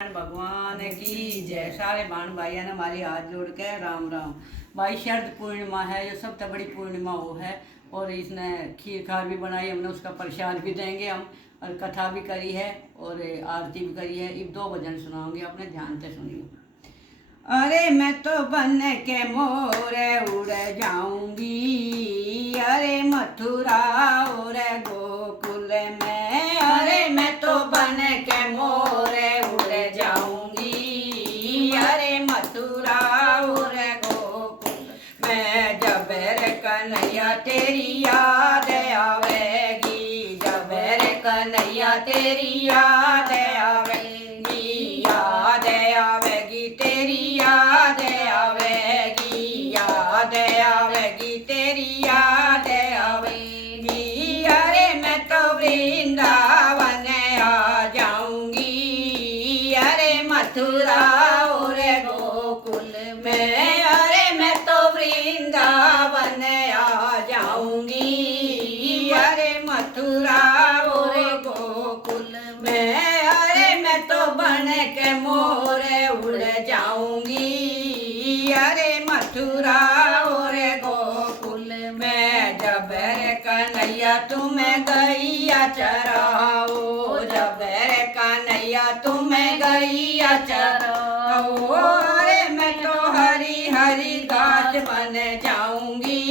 भगवान की जय। सारे बहन भाइयों ने हमारी हाथ जोड़ के राम राम। भाई शरद पूर्णिमा है, जो सबसे बड़ी पूर्णिमा वो है। और इसने खीर खार भी बनाई, हमने उसका प्रसाद भी देंगे हम, और कथा भी करी है और आरती भी करी है। ये 2 भजन सुनाऊंगी, अपने ध्यान से सुनिए। अरे मैं तो बन के मोर उड़ जाऊंगी, अरे मथुरा और गोकुल में। अरे मैं तो बन के मोर उड़ जाऊंगी, अरे मथुरा और गोकुल में। जब रे कन्हैया तेरी याद आवेगी, जब रे कन्हैया तेरी याद आवेगी, याद आवेगी तेरी याद आवेगी, याद आवेगी तेरी याद आवेगी। अरे मैं तो वृंदावन आ जाऊंगी, अरे मथुरा और गोकुल में। अरे मैं तो वृंदावन आ जाऊंगी, अरे मथुरा और गोकुल में। अरे मैं तो बन के मोर उड़ जाऊंगी, अरे मथुरा और गोकुल में। जब रे कन्हैया तुम्हें गैया चराओ, जब रे कन्हैया तुम्हें गैया चराओ। अरे मैं तो हरी हरी घास बन जाऊंगी,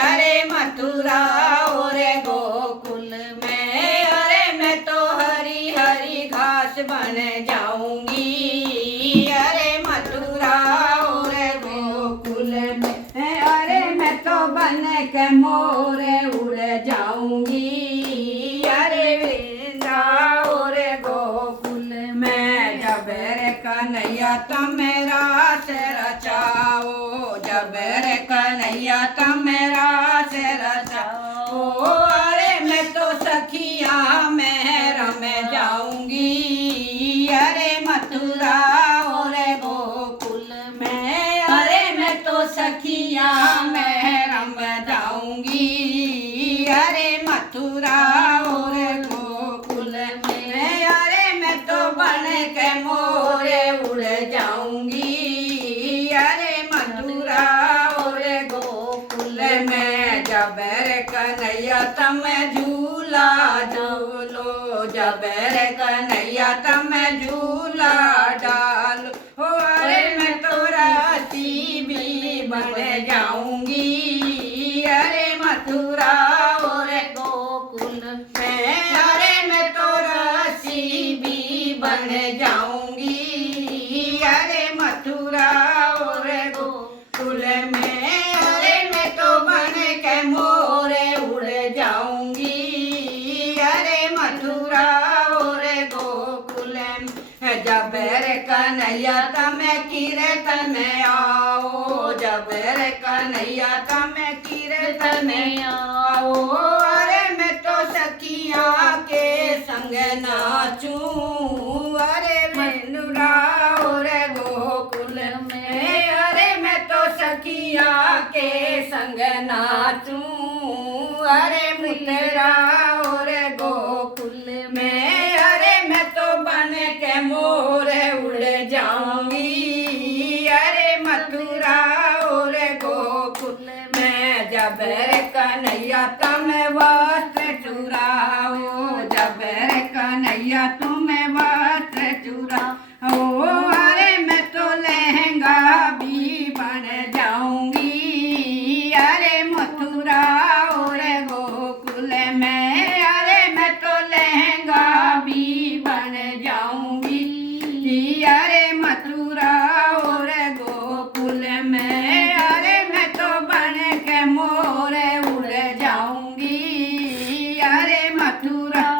अरे मथुरा और गोकुल में। अरे मैं तो हरी हरी घास बन जाऊंगी, अरे मथुरा और गोकुल में। अरे मैं तो बन के मोर उड़ जाऊंगी, अरे वृंदा और गोकुल में। जब रे कन्हैया तुम रास रचाओ, जब रे कन्हैया तुम रास रचाओ। अरे मैं तो सखिया में रम जाऊंगी, अरे मथुरा और गोकुल में। अरे मैं तो सखिया में रम जाऊंगी, अरे मथुरा और गोकुल में। अरे मैं तो बन के मोर उड़ जाऊंगी, अरे मथुरा और गोकुल में। जब रे कन्हैया तुम झूला झूलो, जब रे कन्हैया तुम झूला डालो। अरे मैं तो राती भी बन जाऊंगी, अरे मथुरा और गोकुल में। अरे मैं तो राती भी बन जाऊंगी, अरे मथुरा और गोकुल में। अरे मैं तो बन के मोर उड़ जाऊंगी, अरे मथुरा और गोकुल में। जब रे कन्हैया तुम कीर्तन में आओ, जब रे कन्हैया तुम कीर्तन में आओ। अरे मैं तो सखिया के संग नाचूं, अरे मथुरा और गोकुल में। अरे मैं तो सखिया के संग नाचूं, अरे मथुरा और गोकुल में। अरे मैं तो बन के मोर उड़ जाऊंगी, अरे मथुरा और गोकुल में। जब रे कन्हैया तुम वस्त्र चुराओ, जब रे कन्हैया तुम वस्त्र चुराओ। अरे मैं तो लहंगा भी बन जाऊंगी, अरे मथुरा और गोकुल में। अरे मैं तो लहंगा भी बन जाऊंगी, अरे मथुरा और गोकुल में। अरे मैं तो बन के मोर उड़ जाऊंगी, अरे मथुरा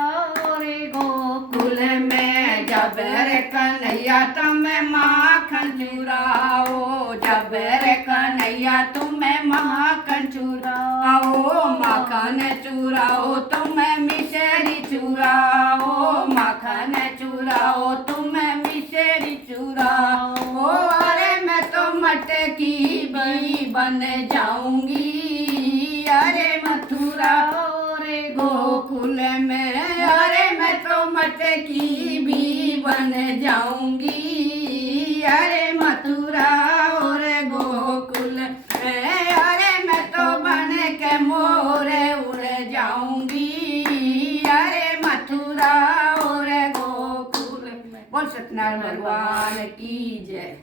और गोकुल में। जब रे कन्हैया तुम माखन चुराओ, जब रे कन्हैया तुम माखन चुराओ। माखन चुराओ तुम मिश्री चुराओ, माखन चुराओ तुम मिश्री चुराओ। अरे मैं तो मटकी भी बन जाऊंगी, अरे मथुरा और गोकुल में। अरे मैं तो मटकी भी बन जाऊं। जाऊंगी, अरे मथुरा और गोकुल में, अरे मैं तो बन के मोर उड़ जाऊंगी, अरे मथुरा और गोकुल में। बोल सत्यनारायण भगवान की जय।